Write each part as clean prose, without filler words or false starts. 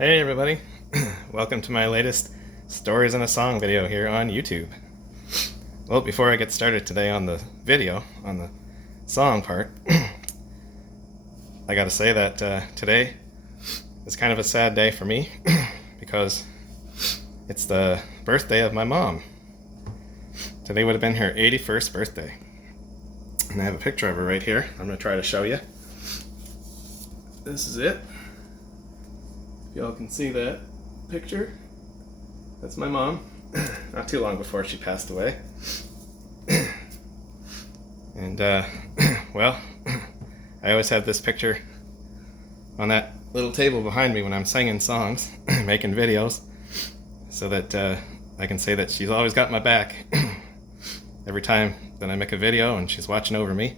Hey everybody, welcome to my latest Stories in a Song video here on YouTube. Well, before I get started today on the video, on the song part, I gotta say that today is kind of a sad day for me because it's the birthday of my mom. Today would have been her 81st birthday. And I have a picture of her right here. I'm gonna try to show you. This is it. Y'all can see that picture. That's my mom. Not too long before she passed away. And well, I always have this picture on that little table behind me when I'm singing songs, making videos, so that I can say that she's always got my back. Every time that I make a video and she's watching over me,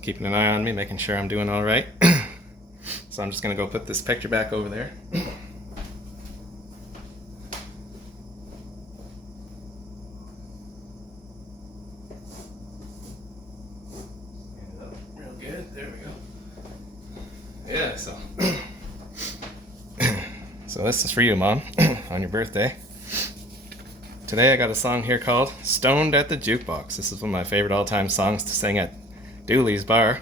keeping an eye on me, making sure I'm doing all right. So I'm just going to go put this picture back over there. Real good. There we go. Yeah, so this is for you, Mom, on your birthday. Today I got a song here called Stoned at the Jukebox. This is one of my favorite all-time songs to sing at Dooley's Bar.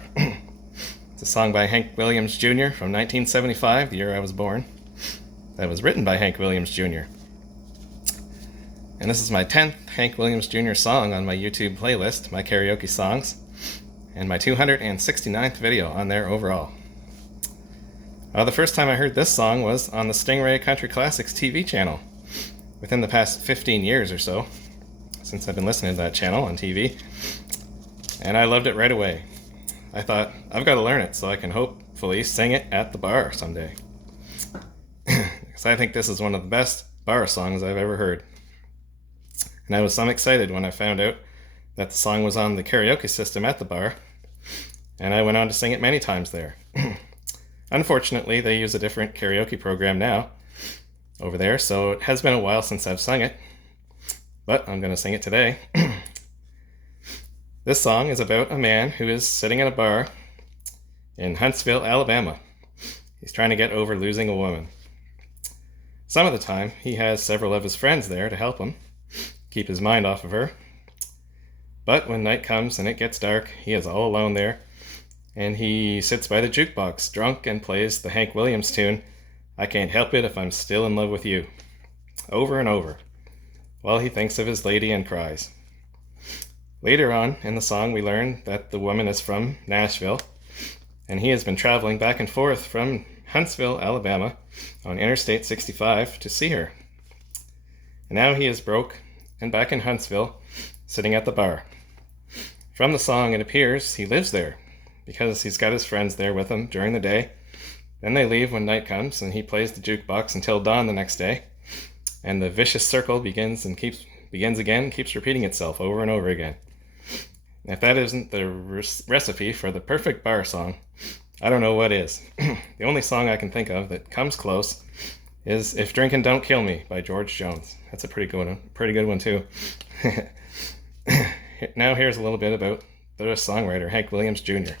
It's a song by Hank Williams Jr. from 1975, the year I was born. That was written by Hank Williams Jr. And this is my 10th Hank Williams Jr. song on my YouTube playlist, my karaoke songs, and my 269th video on there overall. The first time I heard this song was on the Stingray Country Classics TV channel, within the past 15 years or so, since I've been listening to that channel on TV, and I loved it right away. I thought, I've got to learn it so I can hopefully sing it at the bar someday. Because I think this is one of the best bar songs I've ever heard. And I was so excited when I found out that the song was on the karaoke system at the bar, and I went on to sing it many times there. Unfortunately, they use a different karaoke program now over there, so it has been a while since I've sung it, but I'm going to sing it today. This song is about a man who is sitting at a bar in Huntsville, Alabama. He's trying to get over losing a woman. Some of the time, he has several of his friends there to help him keep his mind off of her. But when night comes and it gets dark, he is all alone there, and he sits by the jukebox, drunk, and plays the Hank Williams tune, "I Can't Help It If I'm Still in Love with You," over and over, while he thinks of his lady and cries. Later on in the song, we learn that the woman is from Nashville, and he has been traveling back and forth from Huntsville, Alabama, on Interstate 65 to see her. And now he is broke and back in Huntsville, sitting at the bar. From the song, it appears he lives there, because he's got his friends there with him during the day. Then they leave when night comes, and he plays the jukebox until dawn the next day, and the vicious circle begins again, keeps repeating itself over and over again. If that isn't the recipe for the perfect bar song, I don't know what is. The only song I can think of that comes close is "If Drinkin' Don't Kill Me" by George Jones. That's a pretty good one too. Now here's a little bit about the songwriter Hank Williams Jr.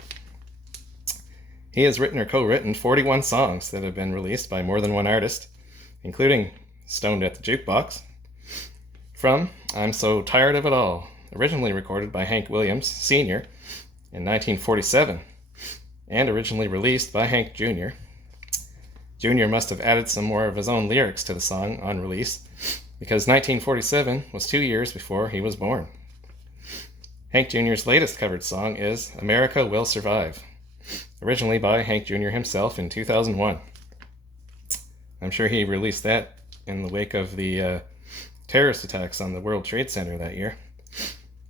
He has written or co-written 41 songs that have been released by more than one artist, including Stoned at the Jukebox, from "I'm So Tired of It All," originally recorded by Hank Williams Sr. in 1947, and originally released by Hank Jr. Jr. must have added some more of his own lyrics to the song on release, because 1947 was 2 years before he was born. Hank Jr.'s latest covered song is "America Will Survive," originally by Hank Jr. himself in 2001. I'm sure he released that in the wake of the terrorist attacks on the World Trade Center that year.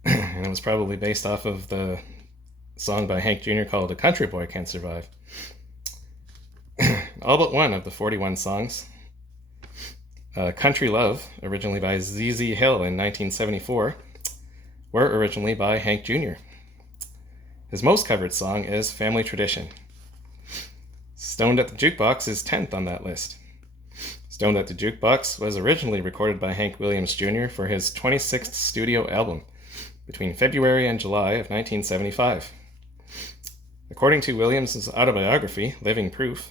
And it was probably based off of the song by Hank Jr. called "A Country Boy Can Survive." All but one of the 41 songs, "Country Love," originally by ZZ Hill in 1974, were originally by Hank Jr. His most covered song is "Family Tradition." "Stoned at the Jukebox" is 10th on that list. "Stoned at the Jukebox" was originally recorded by Hank Williams Jr. for his 26th studio album between February and July of 1975. According to Williams' autobiography, Living Proof,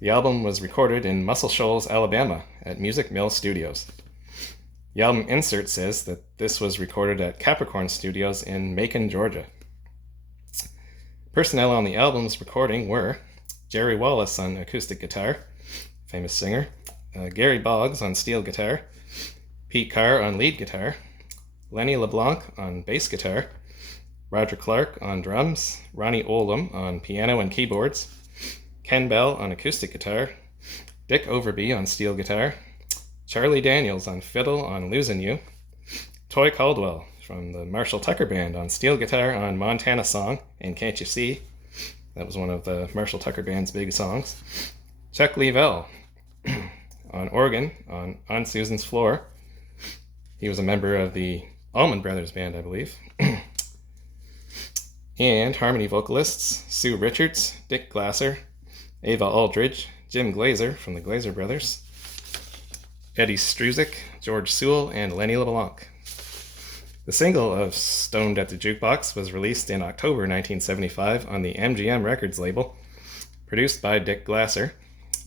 The album was recorded in Muscle Shoals, Alabama at Music Mill Studios. The album insert says that this was recorded at Capricorn Studios in Macon, Georgia. Personnel on the album's recording were Jerry Wallace on acoustic guitar, famous singer, Gary Boggs on steel guitar, Pete Carr on lead guitar, Lenny LeBlanc on bass guitar, Roger Clark on drums, Ronnie Oldham on piano and keyboards, Ken Bell on acoustic guitar, Dick Overby on steel guitar, Charlie Daniels on fiddle on Losin' You, Toy Caldwell from the Marshall Tucker Band on steel guitar on Montana Song and Can't You See? That was one of the Marshall Tucker Band's big songs. Chuck Leavell on organ on Susan's Floor. He was a member of the Allman Brothers Band, I believe. And harmony vocalists Sue Richards, Dick Glasser, Ava Aldridge, Jim Glazer from the Glazer Brothers, Eddie Struzik, George Sewell, and Lenny LeBlanc. The single of Stoned at the Jukebox was released in October 1975 on the MGM Records label, produced by Dick Glasser,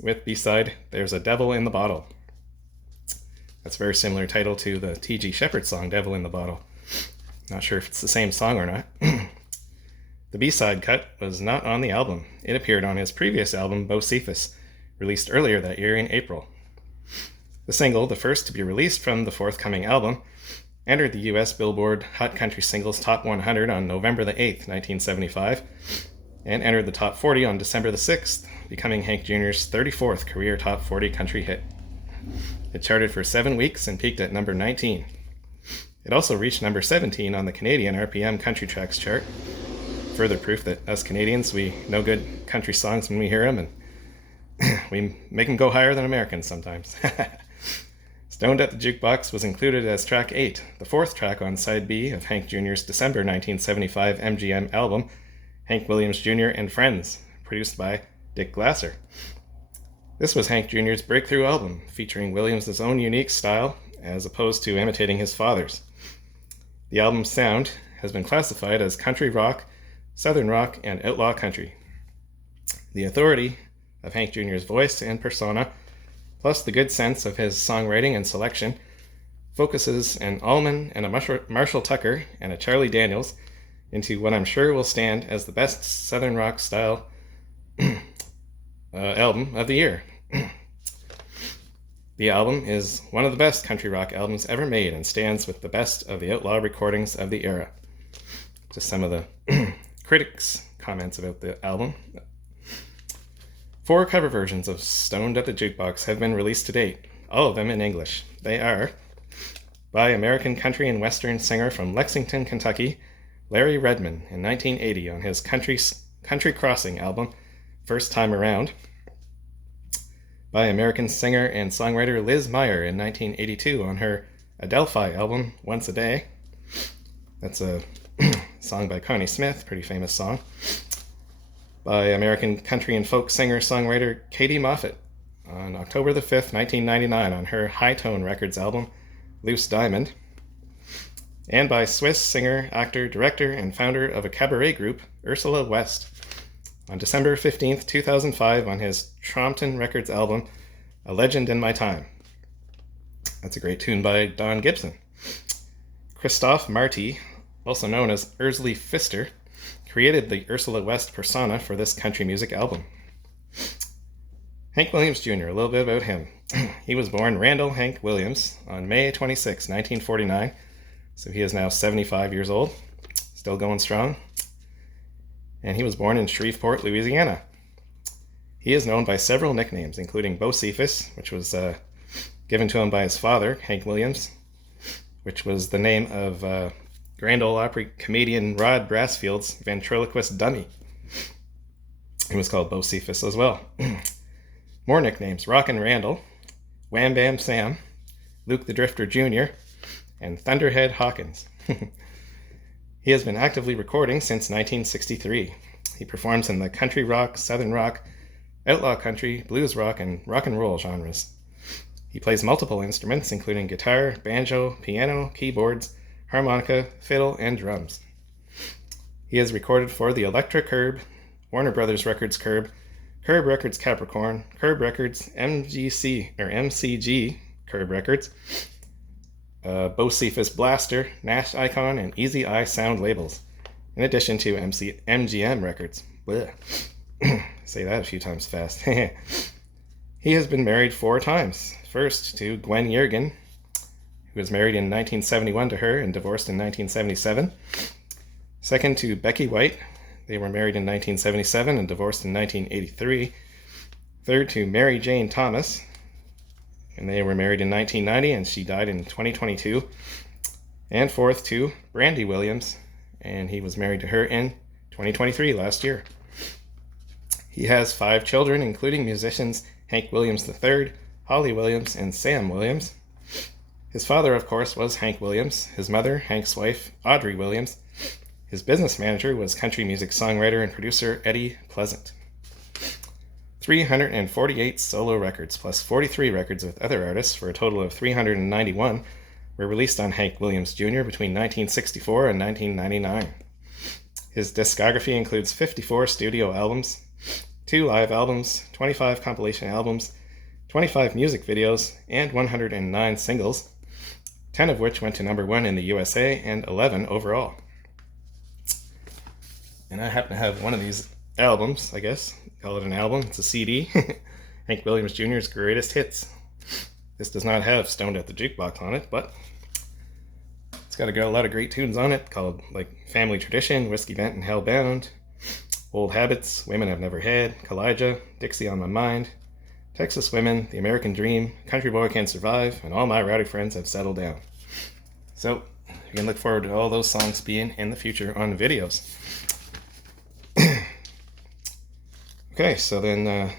with B-side There's a Devil in the Bottle. That's a very similar title to the T.G. Shepherd song Devil in the Bottle. Not sure if it's the same song or not. The B-side cut was not on the album. It appeared on his previous album, Bocephus, released earlier that year in April. The single, the first to be released from the forthcoming album, entered the U.S. Billboard Hot Country Singles Top 100 on November the 8th, 1975, and entered the Top 40 on December the 6th, becoming Hank Jr.'s 34th career Top 40 country hit. It charted for 7 weeks and peaked at number 19. It also reached number 17 on the Canadian RPM Country Tracks chart. Further proof that us Canadians, we know good country songs when we hear them, and we make them go higher than Americans sometimes. Stoned at the Jukebox was included as track 8, the fourth track on side B of Hank Jr.'s December 1975 MGM album, Hank Williams Jr. and Friends, produced by Dick Glasser. This was Hank Jr.'s breakthrough album, featuring Williams' own unique style, as opposed to imitating his father's. The album's sound has been classified as country rock, southern rock, and outlaw country. The authority of Hank Jr.'s voice and persona, plus the good sense of his songwriting and selection, focuses an Allman and a Marshall Tucker and a Charlie Daniels into what I'm sure will stand as the best southern rock style album of the year. The album is one of the best country rock albums ever made and stands with the best of the outlaw recordings of the era. Just some of the critics' comments about the album. 4 cover versions of Stoned at the Jukebox have been released to date, all of them in English. They are by American country and western singer from Lexington, Kentucky, Larry Redmond in 1980 on his Country Crossing album, First Time Around. By American singer and songwriter Liz Meyer in 1982 on her Adelphi album, Once a Day. That's a song by Connie Smith, pretty famous song. By American country and folk singer-songwriter Katie Moffett on October the 5th, 1999 on her High Tone Records album, Loose Diamond. And by Swiss singer, actor, director, and founder of a cabaret group, Ursula West, on December 15th, 2005 on his Trompton Records album, A Legend in My Time. That's a great tune by Don Gibson. Christophe Marty, also known as Ursley Pfister, created the Ursula West persona for this country music album. Hank Williams Jr., a little bit about him. He was born Randall Hank Williams on May 26, 1949, so he is now 75 years old, still going strong. And he was born in Shreveport, Louisiana. He is known by several nicknames, including Bocephus, which was given to him by his father, Hank Williams, which was the name of Grand Ole Opry comedian Rod Brassfield's ventriloquist dummy. He was called Bocephus as well. More nicknames: Rockin' Randall, Wham Bam Sam, Luke the Drifter Jr., and Thunderhead Hawkins. He has been actively recording since 1963. He performs in the country rock, southern rock, outlaw country, blues rock, and rock and roll genres. He plays multiple instruments, including guitar, banjo, piano, keyboards, harmonica, fiddle, and drums. He has recorded for the Elektra Curb, Warner Brothers Records Curb, Curb Records Capricorn, Curb Records MCG Curb Records, Bocephus Blaster, Nash Icon, and Easy Eye Sound labels, in addition to MGM Records. Blech. Say that a few times fast. He has been married 4 times. First to Gwen Yergin, who was married in 1971 to her and divorced in 1977. Second to Becky White. They were married in 1977 and divorced in 1983. Third to Mary Jane Thomas, and they were married in 1990 and she died in 2022. And fourth to Brandy Williams, and he was married to her in 2023, last year. He has 5 children, including musicians Hank Williams III, Holly Williams, and Sam Williams. His father, of course, was Hank Williams. His mother, Hank's wife, Audrey Williams. His business manager was country music songwriter and producer Eddie Pleasant. 348 solo records, plus 43 records with other artists, for a total of 391, were released on Hank Williams Jr. between 1964 and 1999. His discography includes 54 studio albums, 2 live albums, 25 compilation albums, 25 music videos, and 109 singles, 10 of which went to number 1 in the USA and 11 overall. And I happen to have one of these albums, I guess. Call it an album. It's a CD. Hank Williams Jr.'s Greatest Hits. This does not have Stoned at the Jukebox on it, but it's got a lot of great tunes on it, called like Family Tradition, Whiskey Bent and Hellbound, Old Habits, Women I've Never Had, Kalijah, Dixie on My Mind, Texas Women, The American Dream, Country Boy Can't Survive, and All My Rowdy Friends Have Settled Down. So you can look forward to all those songs being in the future on videos. Okay, so then a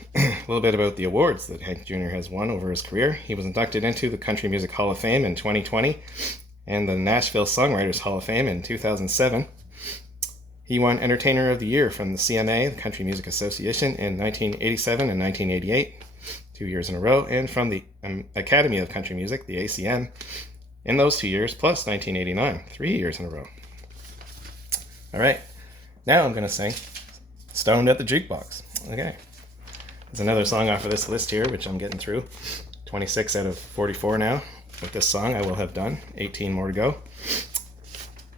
little bit about the awards that Hank Jr. has won over his career. He was inducted into the Country Music Hall of Fame in 2020 and the Nashville Songwriters Hall of Fame in 2007. He won Entertainer of the Year from the CMA, the Country Music Association, in 1987 and 1988, 2 years in a row, and from the Academy of Country Music, the ACM, in those 2 years, plus 1989, 3 years in a row. All right, now I'm going to sing Stoned at the Jukebox. Okay. There's another song off of this list here, which I'm getting through. 26 out of 44 now. With this song, I will have done 18 more to go.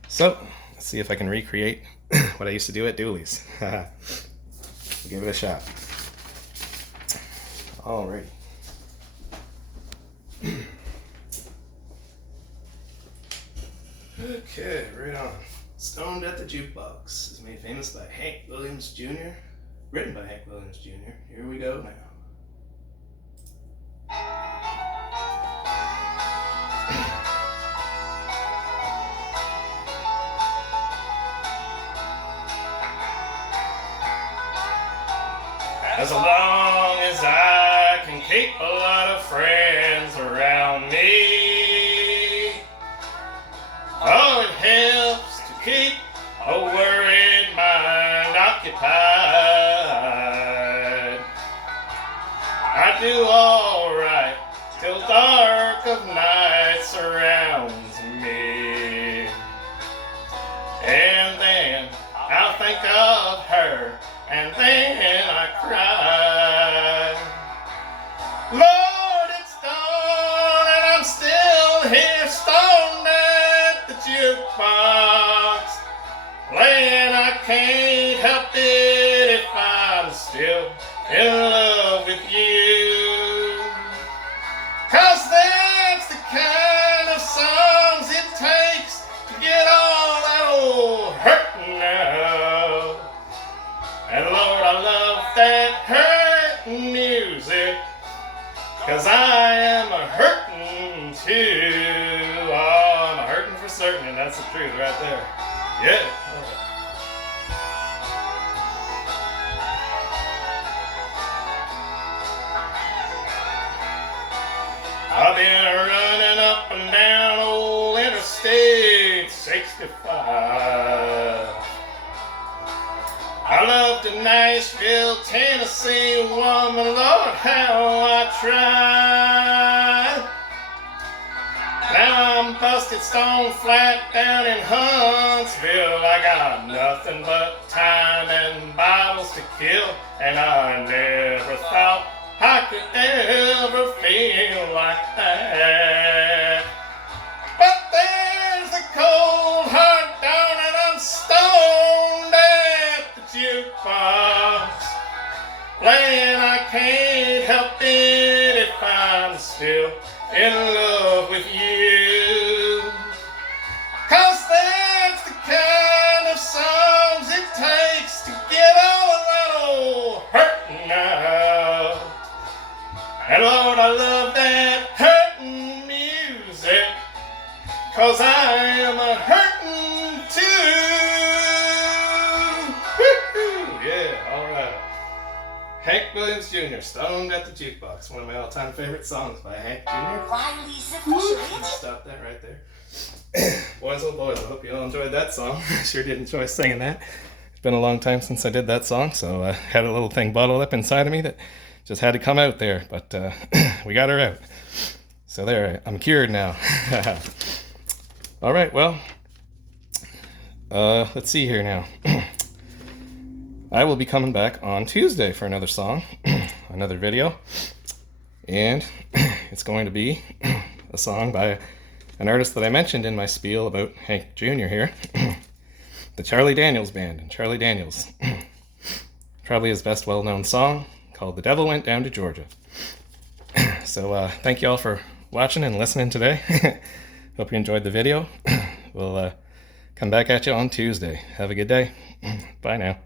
So, let's see if I can recreate what I used to do at Dooley's. We'll give it a shot. Alrighty. Okay, right on. Stoned at the Jukebox is made famous by Hank Williams Jr., written by Hank Williams Jr. Here we go now. As long as I can keep a lot of friends around me, oh, it helps to keep a worried mind occupied. I do alright till dark of night surrounds me, and then I'll think of her, and then I cry. Lord, it's dawn and I'm still here stoned at the jukebox, playing I can't help it if I'm still in love with you. 'Cause that's the kind of songs it takes to get all that old hurtin' out. And Lord, I love that hurtin' music, 'cause I am a hurtin' too. Oh, I'm a hurtin' for certain, and that's the truth right there. Yeah. All right. I've been running up and down old Interstate 65. I love the Nashville, Tennessee woman, Lord, how I tried. Now I'm busted stone flat down in Huntsville. I got nothing but time and bottles to kill. And I never thought I could ever feel like that. But there's a cold hard down and I'm stoned at the jukebox, playing I can't help it if I'm still in love with you. 'Cause that's the kind of songs it takes to get all of that old hurting out. And Lord, I love that hurting music, 'cause I am a hurting too. Woo-hoo! Yeah, alright. Hank Williams Jr., Stoned at the Jukebox, one of my all-time favorite songs by Hank Jr. Stop that right there. Boys, oh boys, I hope you all enjoyed that song. I sure did enjoy singing that. It's been a long time since I did that song, so I had a little thing bottled up inside of me that just had to come out there, but we got her out. So there, I'm cured now. All right, well, let's see here now. I will be coming back on Tuesday for another song, another video, and it's going to be a song by an artist that I mentioned in my spiel about Hank Jr. here, the Charlie Daniels Band, and Charlie Daniels. Probably his best well-known song, called The Devil Went Down to Georgia. So thank you all for watching and listening today. Hope you enjoyed the video. We'll come back at you on Tuesday. Have a good day. Bye now.